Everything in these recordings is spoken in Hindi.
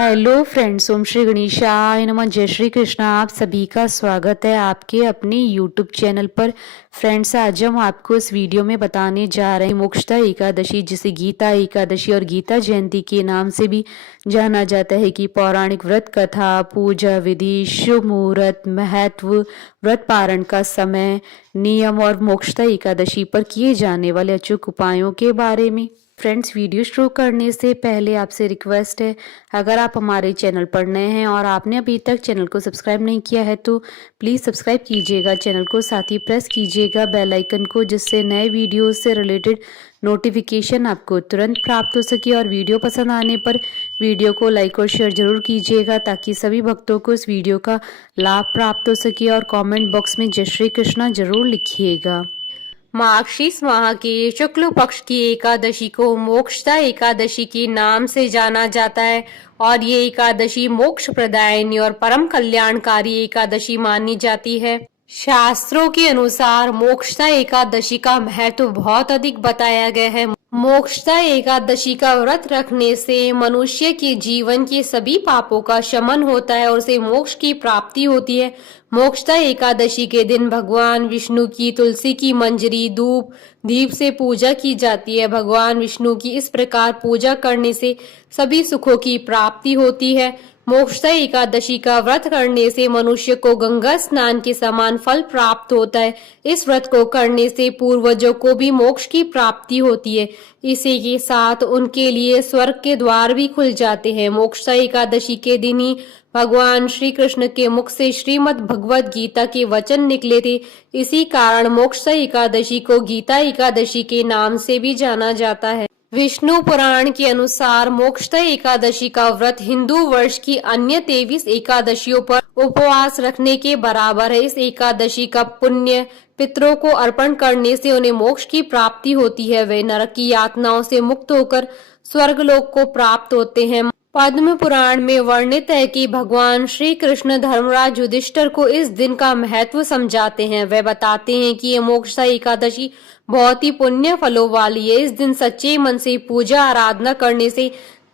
हेलो फ्रेंड्स, ओम श्री गणेशाय नमः। जय श्री कृष्णा। आप सभी का स्वागत है आपके अपने यूट्यूब चैनल पर। फ्रेंड्स, आज हम आपको इस वीडियो में बताने जा रहे हैं मोक्षदा एकादशी, जिसे गीता एकादशी और गीता जयंती के नाम से भी जाना जाता है, कि पौराणिक व्रत कथा, पूजा विधि, शुभ मुहूर्त, महत्व, व्रत पारण का समय, नियम और मोक्षदा एकादशी पर किए जाने वाले अचूक उपायों के बारे में। फ्रेंड्स, वीडियो शुरू करने से पहले आपसे रिक्वेस्ट है, अगर आप हमारे चैनल पर नए हैं और आपने अभी तक चैनल को सब्सक्राइब नहीं किया है तो प्लीज़ सब्सक्राइब कीजिएगा चैनल को, साथ ही प्रेस कीजिएगा बेल आइकन को, जिससे नए वीडियोस से रिलेटेड नोटिफिकेशन आपको तुरंत प्राप्त हो सके। और वीडियो पसंद आने पर वीडियो को लाइक और शेयर जरूर कीजिएगा, ताकि सभी भक्तों को इस वीडियो का लाभ प्राप्त हो सके। और कॉमेंट बॉक्स में जय श्री कृष्णा जरूर लिखिएगा। मार्गशीर्ष माह के शुक्ल पक्ष की एकादशी को मोक्षदा एकादशी के नाम से जाना जाता है और ये एकादशी मोक्ष प्रदायिनी और परम कल्याणकारी एकादशी मानी जाती है। शास्त्रों के अनुसार मोक्षदा एकादशी का महत्व बहुत अधिक बताया गया है। मोक्षदा एकादशी का व्रत रखने से मनुष्य के जीवन के सभी पापों का शमन होता है और उसे मोक्ष की प्राप्ति होती है। मोक्षदा एकादशी के दिन भगवान विष्णु की तुलसी की मंजरी, धूप, दीप से पूजा की जाती है। भगवान विष्णु की इस प्रकार पूजा करने से सभी सुखों की प्राप्ति होती है। मोक्षदा एकादशी का व्रत करने से मनुष्य को गंगा स्नान के समान फल प्राप्त होता है। इस व्रत को करने से पूर्वजों को भी मोक्ष की प्राप्ति होती है। इसी के साथ उनके लिए स्वर्ग के द्वार भी खुल जाते हैं। मोक्षदा एकादशी के दिन ही भगवान श्री कृष्ण के मुख से श्रीमद् भगवद गीता के वचन निकले थे। इसी कारण मोक्षदा एकादशी को गीता एकादशी के नाम से भी जाना जाता है। विष्णु पुराण के अनुसार मोक्षदा एकादशी का व्रत हिंदू वर्ष की अन्य 23 एकादशियों पर उपवास रखने के बराबर है। इस एकादशी का पुण्य पितरों को अर्पण करने से उन्हें मोक्ष की प्राप्ति होती है। वे नरक की यातनाओं से मुक्त होकर स्वर्गलोक को प्राप्त होते हैं। पद्म पुराण में वर्णित है कि भगवान श्री कृष्ण धर्मराज युधिष्ठिर को इस दिन का महत्व समझाते हैं। वे बताते हैं कि ये मोक्षदा एकादशी बहुत ही पुण्य फलों वाली है। इस दिन सच्चे मन से पूजा आराधना करने से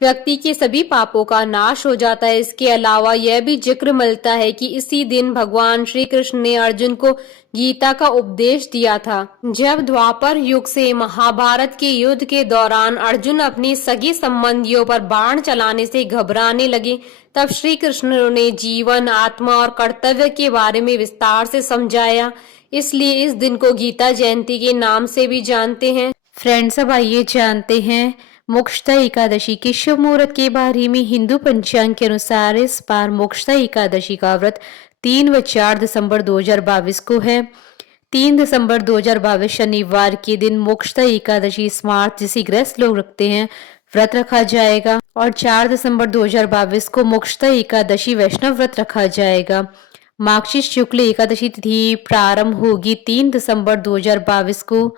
व्यक्ति के सभी पापों का नाश हो जाता है। इसके अलावा यह भी जिक्र मिलता है कि इसी दिन भगवान श्री कृष्ण ने अर्जुन को गीता का उपदेश दिया था। जब द्वापर युग से महाभारत के युद्ध के दौरान अर्जुन अपनी सगी संबंधियों पर बाण चलाने से घबराने लगे, तब श्री कृष्ण ने जीवन, आत्मा और कर्तव्य के बारे में विस्तार से समझाया। इसलिए इस दिन को गीता जयंती के नाम से भी जानते हैं। फ्रेंड्स, अब आइए जानते हैं मोक्षदा एकादशी के शुभ मुहूर्त के बारे में। हिंदू पंचांग के अनुसार इस बार मोक्षदा एकादशी का व्रत 3 व 4 दिसंबर 2022 को है। 3 दिसंबर 2022 शनिवार के दिन मोक्षदा एकादशी स्मार्त, जिसे गृहस्थ लोग रखते हैं, व्रत रखा जाएगा। और 4 दिसंबर 2022 को मोक्षदा एकादशी वैष्णव व्रत रखा जाएगा। मार्गशीर्ष शुक्ल एकादशी तिथि प्रारंभ होगी 3 दिसंबर 2022 को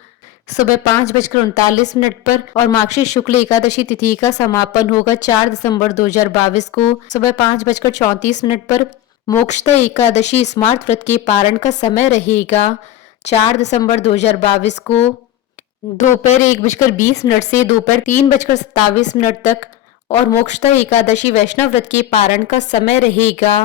सुबह 5:39 पर और मार्गशीर्ष शुक्ल एकादशी तिथि का समापन होगा 4 दिसंबर 2022 को सुबह 5:34 पर। मोक्षदा एकादशी स्मार्त व्रत के पारण का समय रहेगा 4 दिसंबर 2022 को दोपहर 1:20 से दोपहर 3:27 तक। और मोक्षदा एकादशी वैष्णव व्रत के पारण का समय रहेगा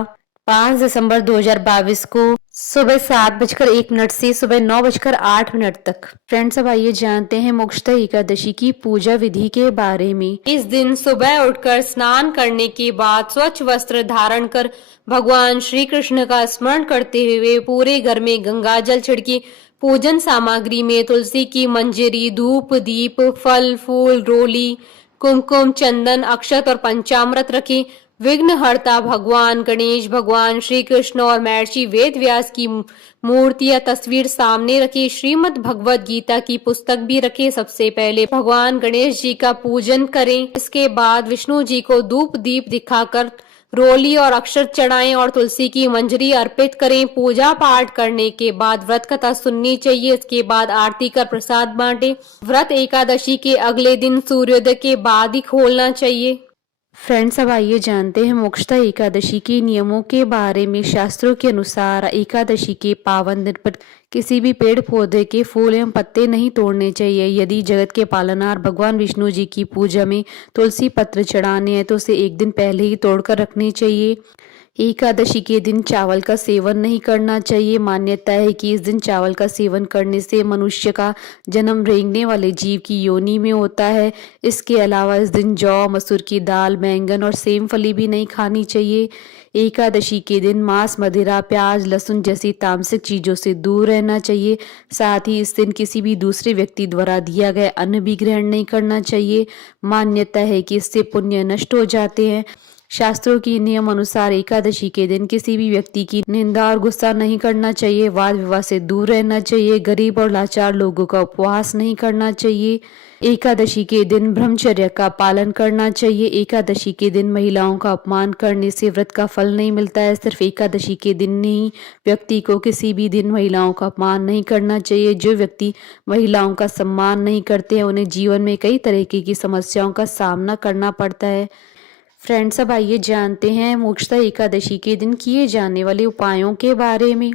5 दिसंबर 2022 को सुबह 7:01 से सुबह 9:08 तक। फ्रेंड्स, अब आइए जानते हैं मोक्षदा एकादशी की पूजा विधि के बारे में। इस दिन सुबह उठकर स्नान करने के बाद स्वच्छ वस्त्र धारण कर भगवान श्री कृष्ण का स्मरण करते हुए पूरे घर में गंगा जल छिड़के। पूजन सामग्री में तुलसी की मंजरी, धूप, दीप, फल फूल, रोली, कुमकुम, चंदन, अक्षत और पंचामृत रखें। विघ्नहर्ता भगवान गणेश, भगवान श्री कृष्ण और महर्षि वेद व्यास की मूर्ति या तस्वीर सामने रखे। श्रीमद् भगवद गीता की पुस्तक भी रखे। सबसे पहले भगवान गणेश जी का पूजन करें। इसके बाद विष्णु जी को धूप दीप दिखाकर रोली और अक्षत चढ़ाएं और तुलसी की मंजरी अर्पित करें। पूजा पाठ करने के बाद व्रत कथा सुननी चाहिए। इसके बाद आरती कर प्रसाद बांटें। व्रत एकादशी के अगले दिन सूर्योदय के बाद ही खोलना चाहिए। फ्रेंड्स, अब आइए जानते हैं मोक्षदा एकादशी के नियमों के बारे में। शास्त्रों के अनुसार एकादशी के पावन दिन पर किसी भी पेड़ पौधे के फूल एवं पत्ते नहीं तोड़ने चाहिए। यदि जगत के पालनहार भगवान विष्णु जी की पूजा में तुलसी पत्र चढ़ाने हैं तो उसे एक दिन पहले ही तोड़कर रखने चाहिए। एकादशी के दिन चावल का सेवन नहीं करना चाहिए। मान्यता है कि इस दिन चावल का सेवन करने से मनुष्य का जन्म रेंगने वाले जीव की योनि में होता है। इसके अलावा इस दिन जौ, मसूर की दाल, बैंगन और सेम फली भी नहीं खानी चाहिए। एकादशी के दिन मांस, मदिरा, प्याज, लहसुन जैसी तामसिक चीजों से दूर रहना चाहिए। साथ ही इस दिन किसी भी दूसरे व्यक्ति द्वारा दिया गया अन्न भी ग्रहण नहीं करना चाहिए। मान्यता है कि इससे पुण्य नष्ट हो जाते हैं। शास्त्रों के नियम अनुसार एकादशी के दिन किसी भी व्यक्ति की निंदा और गुस्सा नहीं करना चाहिए। वाद विवाद से दूर रहना चाहिए। गरीब और लाचार लोगों का उपवास नहीं करना चाहिए। एकादशी के दिन ब्रह्मचर्य का पालन करना चाहिए। एकादशी के दिन महिलाओं का अपमान करने से व्रत का फल नहीं मिलता है। सिर्फ एकादशी के दिन ही व्यक्ति को किसी भी दिन महिलाओं का अपमान नहीं करना चाहिए। जो व्यक्ति महिलाओं का सम्मान नहीं करते हैं उन्हें जीवन में कई तरीके की समस्याओं का सामना करना पड़ता है। फ्रेंड्स, अब आइए जानते हैं मोक्षदा एकादशी के दिन किए जाने वाले उपायों के बारे में।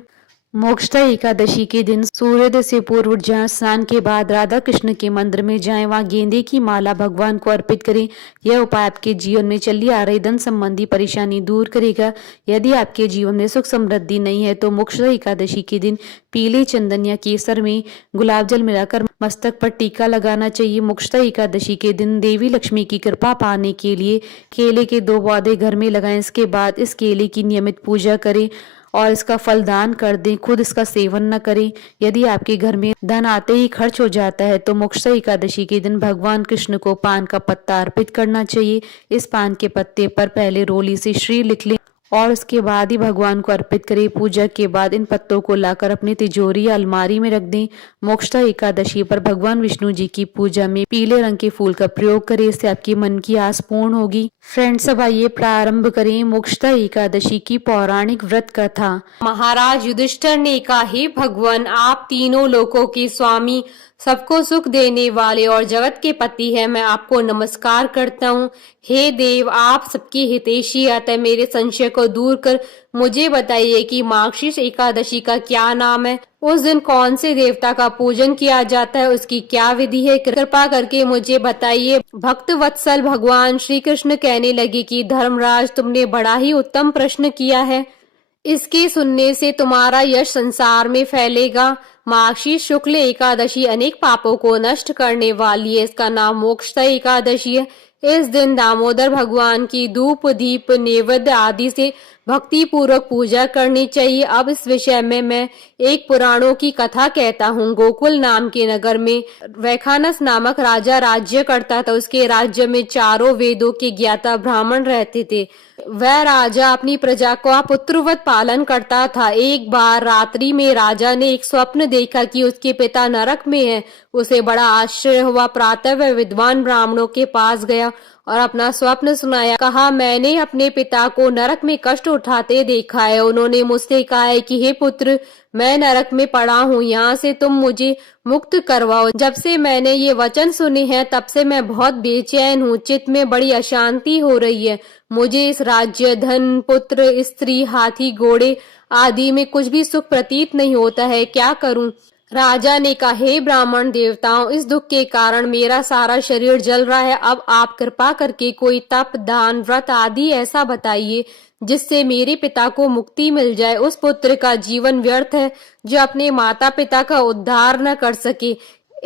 मोक्षदा एकादशी के दिन सूर्योदय से पूर्व जहाँ स्नान के बाद राधा कृष्ण के मंदिर में जाएं, वहाँ गेंदे की माला भगवान को अर्पित करें। यह उपाय आपके जीवन में चली आ रही धन संबंधी परेशानी दूर करेगा। यदि आपके जीवन में सुख समृद्धि नहीं है तो मोक्षदा एकादशी के दिन पीले चंदन या केसर में गुलाब जल मिलाकर मस्तक पर टीका लगाना चाहिए। मोक्षदा एकादशी के दिन देवी लक्ष्मी की कृपा पाने के लिए केले के 2 पौधे घर में लगाएं। इसके बाद इस केले की नियमित पूजा करें और इसका फल दान कर दें। खुद इसका सेवन न करें। यदि आपके घर में धन आते ही खर्च हो जाता है तो मोक्षदा एकादशी के दिन भगवान कृष्ण को पान का पत्ता अर्पित करना चाहिए। इस पान के पत्ते पर पहले रोली से श्री लिख लें और उसके बाद ही भगवान को अर्पित करें। पूजा के बाद इन पत्तों को लाकर अपनी तिजोरी या अलमारी में रख दें। मोक्षदा एकादशी पर भगवान विष्णु जी की पूजा में पीले रंग के फूल का प्रयोग करें। इससे आपकी मन की आस पूर्ण होगी। फ्रेंड्स, अब आइए प्रारंभ करें मोक्षदा एकादशी की पौराणिक व्रत कथा। महाराज युधिष्ठिर ने कहा, हे भगवान, आप तीनों लोकों के स्वामी, सबको सुख देने वाले और जगत के पति हैं। मैं आपको नमस्कार करता हूँ। हे देव, आप सबके हितैषी, अतः मेरे संशय को दूर कर मुझे बताइए कि मार्गशीर्ष एकादशी का क्या नाम है। उस दिन कौन से देवता का पूजन किया जाता है, उसकी क्या विधि है, कृपा करके मुझे बताइए। भक्त वत्सल भगवान श्री कृष्ण कहने लगे कि धर्मराज, तुमने बड़ा ही उत्तम प्रश्न किया है। इसके सुनने से तुम्हारा यश संसार में फैलेगा। मार्गशीर्ष शुक्ल एकादशी अनेक पापों को नष्ट करने वाली है। इसका नाम मोक्षदा एकादशी है। इस दिन दामोदर भगवान की धूप, दीप, नैवेद्य आदि से भक्ति पूर्वक पूजा करनी चाहिए। अब इस विषय में मैं एक पुराणों की कथा कहता हूँ। गोकुल नाम के नगर में वैखानस नामक राजा राज्य करता था। उसके राज्य में चारों वेदों के ज्ञाता ब्राह्मण रहते थे। वह राजा अपनी प्रजा का पुत्रवत पालन करता था। एक बार रात्रि में राजा ने एक स्वप्न देखा कि उसके पिता नरक में है। उसे बड़ा आश्चर्य हुआ। प्रातः वह विद्वान ब्राह्मणों के पास गया और अपना स्वप्न सुनाया। कहा, मैंने अपने पिता को नरक में कष्ट उठाते देखा है। उन्होंने मुझसे कहा है कि हे पुत्र, मैं नरक में पड़ा हूँ, यहाँ से तुम मुझे मुक्त करवाओ। जब से मैंने ये वचन सुने हैं तब से मैं बहुत बेचैन हूँ। चित्त में बड़ी अशांति हो रही है। मुझे इस राज्य, धन, पुत्र, स्त्री, हाथी, घोड़े आदि में कुछ भी सुख प्रतीत नहीं होता है। क्या करूं? राजा ने कहा, हे ब्राह्मण देवताओं, इस दुख के कारण मेरा सारा शरीर जल रहा है। अब आप कृपा करके कोई तप, दान, व्रत आदि ऐसा बताइए जिससे मेरे पिता को मुक्ति मिल जाए। उस पुत्र का जीवन व्यर्थ है जो अपने माता पिता का उद्धार न कर सके।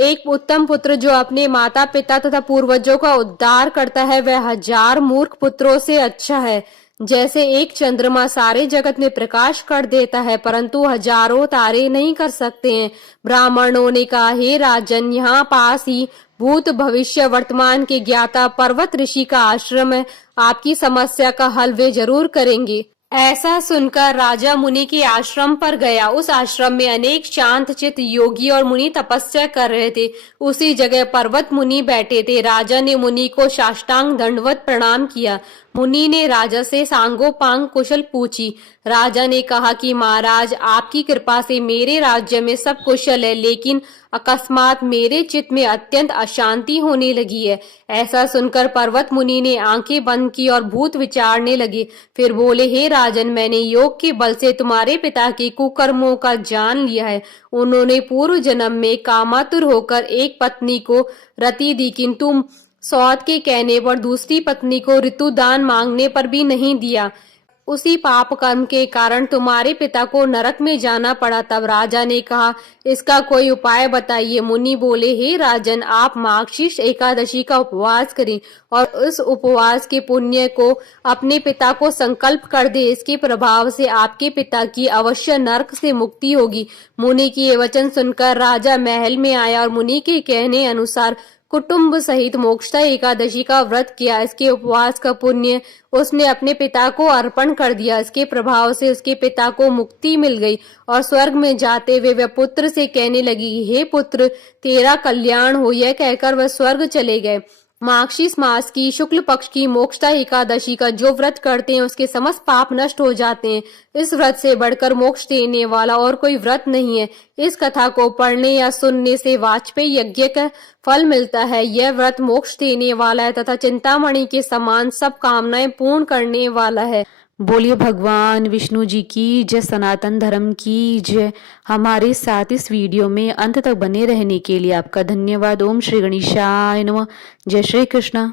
एक उत्तम पुत्र जो अपने माता पिता तथा पूर्वजों का उद्धार करता है वह 1000 मूर्ख पुत्रों से अच्छा है। जैसे एक चंद्रमा सारे जगत में प्रकाश कर देता है परंतु हजारों तारे नहीं कर सकते हैं। ब्राह्मणों ने कहा, हे राजन, यहाँ पास ही भूत, भविष्य, वर्तमान के ज्ञाता पर्वत ऋषि का आश्रम है। आपकी समस्या का हल वे जरूर करेंगे। ऐसा सुनकर राजा मुनि के आश्रम पर गया। उस आश्रम में अनेक शांत चित्त योगी और मुनि तपस्या कर रहे थे। उसी जगह पर्वत मुनि बैठे थे। राजा ने मुनि को साष्टांग दंडवत प्रणाम किया। मुनि ने राजा से सांगोपांग कुशल पूछी। राजा ने कहा कि महाराज, आपकी कृपा से मेरे राज्य में सब कुशल है, लेकिन अकस्मात मेरे चित्त में अत्यंत अशांति होने लगी है। ऐसा सुनकर पर्वत मुनि ने आंखें बंद की और भूत विचारने लगे। फिर बोले, हे राजन, मैंने योग के बल से तुम्हारे पिता के कुकर्मों का जान लिया है। उन्होंने पूर्व जन्म में कामातुर होकर एक पत्नी को रति दी, किंतु सौत के कहने पर दूसरी पत्नी को ऋतुदान मांगने पर भी नहीं दिया। उसी पाप कर्म के कारण तुम्हारे पिता को नरक में जाना पड़ा। तब राजा ने कहा, इसका कोई उपाय बताइए। मुनि बोले, हे राजन, आप मार्गशीर्ष एकादशी का उपवास करें और उस उपवास के पुण्य को अपने पिता को संकल्प कर दे। इसके प्रभाव से आपके पिता की अवश्य नरक से मुक्ति होगी। मुनि की ये वचन सुनकर राजा महल में आया और मुनि के कहने अनुसार कुटुंब सहित मोक्षदा एकादशी का व्रत किया। इसके उपवास का पुण्य उसने अपने पिता को अर्पण कर दिया। इसके प्रभाव से उसके पिता को मुक्ति मिल गई और स्वर्ग में जाते हुए वह पुत्र से कहने लगी, हे पुत्र, तेरा कल्याण हो। यह कहकर वह स्वर्ग चले गए। मार्गशीर्ष मास की शुक्ल पक्ष की मोक्षदा एकादशी का जो व्रत करते हैं उसके समस्त पाप नष्ट हो जाते हैं। इस व्रत से बढ़कर मोक्ष देने वाला और कोई व्रत नहीं है। इस कथा को पढ़ने या सुनने से वाजपेयी यज्ञ का फल मिलता है। यह व्रत मोक्ष देने वाला है तथा चिंतामणि के समान सब कामनाएं पूर्ण करने वाला है। बोलिए भगवान विष्णु जी की जय, सनातन धर्म की जय। हमारे साथ इस वीडियो में अंत तक बने रहने के लिए आपका धन्यवाद। ओम श्री गणेशाय नमः। जय श्री कृष्ण।